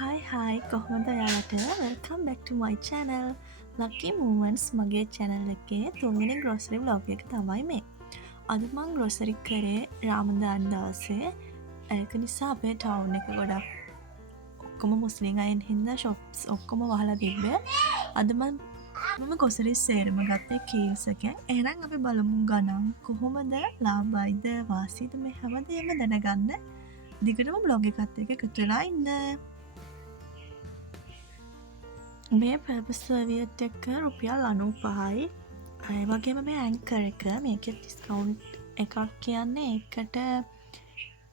Hi කොහොමද ඔයාලට? Welcome back to my channel. Lucky Moments මගේ channel එකේ තුන්වෙනි grocery vlog එක තමයි මේ. අද මං grocery කරේ රාමදාන් දවසේ. ඒක නිසා අපේ town එක ගොඩක් ඔක්කොම මුස්ලිම් අයන් හින්දා shops ඔක්කොම වහලා තිබ්බේ. අද මම groceries සේරම ගත්තේ Kiehl's එකෙන්. එහෙනම් අපි බලමු ගණන් කොහොමද ලාභයිද වාසීද මේ හැමදේම දැනගන්න. දිගටම vlog එකත් එක්ක එකතු වෙලා ඉන්න. මේ පර්පස් සර්වියට් එක රුපියල් 95යි. ඒ වගේම මේ ඇන්කර් එක මේකේ ඩිස්කවුන්ට් එකක් කියන්නේ එකට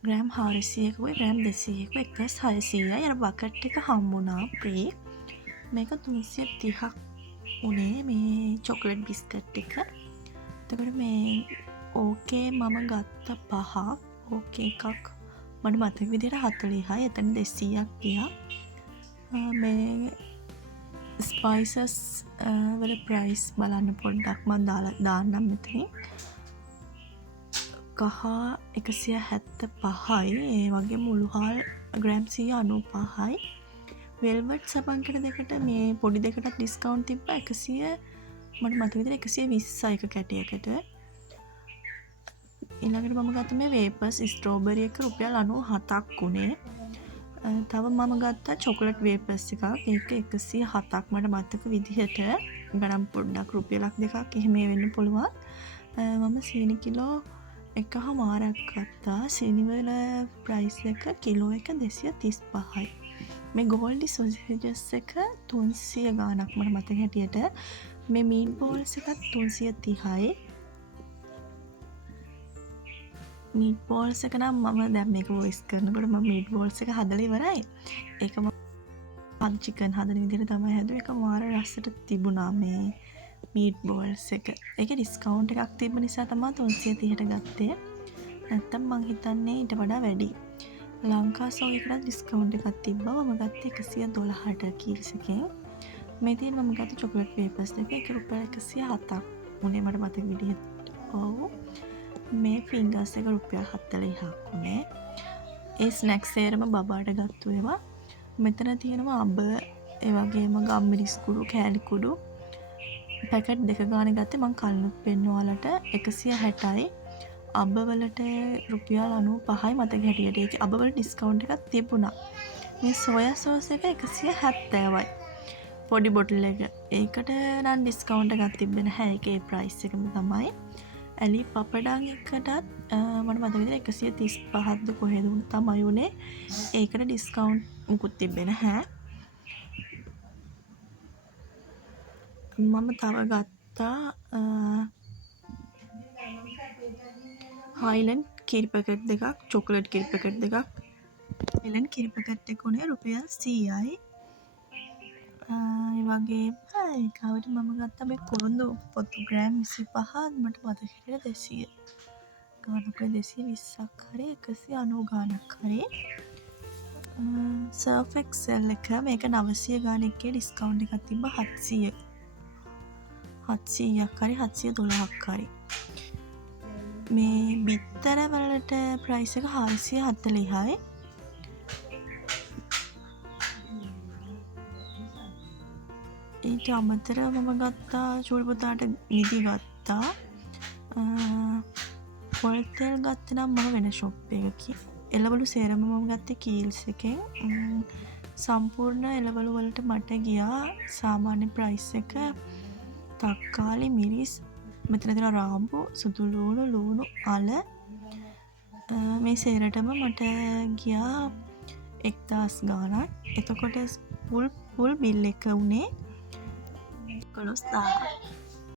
ග්‍රෑම් 400කුයි ග්‍රෑම් 200කුයි 1600යි. අර බකට් එක හම්බුණා ප්‍රී. මේක 330ක් උනේ මේ චොකලට් බිස්කට් එක. එතකොට මේ ඕකේ මම ගත්ත 5. ඕකේ එකක් මට මතක විදිහට 40යි. එතන 200ක් ගියා. මේ ස්පයිසස් වල ප්‍රයිස් බලන්න පොඩ්ඩක් මම දාන්නම් මෙතනින්. කහ 175යි. ඒ වගේ මුළුහල් ග්‍රෑම් 195යි. වෙල්වට් සබන්කඩ දෙකට මේ පොඩි දෙකටත් ඩිස්කවුන්ට් තිබ්බා 100 මට මතක විදිහට 120යි එක කැටයකට. ඊළඟට මම ගත්ත මේ වේපර්ස් ස්ට්‍රෝබෙරි එක රුපියල් 97ක් උනේ. තව මම ගත්තා චොකලට් වේපර්ස් එකක්. ඒක 107ක් මට මතක විදිහට. ගණන් පොඩ්ඩක් රුපියලක් දෙකක් එහෙම වෙන්න පුළුවන්. මම සීනි කිලෝ 1.5ක් ගත්තා. සීනි වල ප්‍රයිස් එක කිලෝ එක 235යි. මේ ගෝල්ඩි සොසේජස් එක 300 ගාණක් මට මතක හැටියට. මේ මීට් බෝල්ස් එකත් 330යි. මීට් බෝල්ස් එක නම් මම දැන් මේක වොයිස් කරනකොට මම මීට් බෝල්ස් එක හදලා ඉවරයි. ඒක මම චිකන් හදන විදිහට තමයි හැදුවේ. ඒක මාර රසට තිබුණා මේ මීට් බෝල්ස් එක. ඒකේ ඩිස්කවුන්ට් එකක් තිබ්බ නිසා තමයි 330ට ගත්තේ. නැත්තම් මං හිතන්නේ ඊට වඩා වැඩි. ලංකා සෝග් එකකට ඩිස්කවුන්ට් එකක් තිබ්බා. මම ගත්තේ 112ට Kiehl's එකෙන්. මේ තියෙන මම ගත්ත චොකලට් වේපර්ස් එක ඒක රුපියල් 107ක් උනේ මට මතක විදිහට. ඔව්. මේ ෆින්ගර්ස් එක රුපියල් 40ක් උනේ. ඒ ස්නැක්ස් සේරම බබාට ගත්තු ඒවා. මෙතන තියෙනවා අඹ, ඒ වගේම ගම්මිරිස් කුඩු, කෑලි කුඩු. පැකට් දෙක ගානේ ගත්තේ මං කලිනුත් පෙන්නුවා ඔයාලට 160යි. අඹ වලට රුපියල් 95යි මතක හැටියට. ඒකේ අඹ වල ඩිස්කවුන්ට් එකක් තිබුණා. මේ සෝයා සෝස් එක 170යි. පොඩි බොටල් එක. ඒකට නම් ඩිස්කවුන්ට් එකක් තිබ්බේ නැහැ. ඒකේ ප්‍රයිස් එකම තමයි. ඇලි පපඩන් එකටත් මට මතක විදිහට 135ක්ද කොහෙද තමයි උනේ. ඒකට ඩිස්කවුන්ට් මුකුත් තිබ්බේ නැහැ. මම තව ගත්තා හයිලන්ඩ් කිරි පැකට් දෙකක්, චොකලට් කිරි පැකට් දෙකක්. හයිලන්ඩ් කිරි පැකට් එක උනේ රුපියල් 100යි. ඒ වගේ ඒකවට මම ගත්තා මේ කොළඹ පොතු ග්‍රෑම් 25 මට මතක හිටියට 200 ගානක 220ක් හරි 190 ගානක් හරි. සර්ෆ් එක්සෙල් එක මේක 900 ගානකේ ඩිස්කවුන්ට් එකක් තිබ්බා 700ක් හරි 712ක් හරි. මේ බිත්තර වලට ප්‍රයිස් එක 440යි. ඊට අමතරව මම ගත්තා චූලි පුතාට නිදි ගත්තා. පොල් තෙල් ගත්තේ නම් මම වෙන ෂොප් එකකින්. එළවලු සේරම මම ගත්තේ Kiehl's එකෙන්. සම්පූර්ණ එළවලු වලට මට ගියා සාමාන්‍ය ප්‍රයිස් එක තක්කාලි මිරිස් මෙතන තියෙන රාම්බු සුදු ලුණු අල මේ සේරටම මට ගියා 1000 ගාණක්. එතකොට full bill එක උනේ 11000.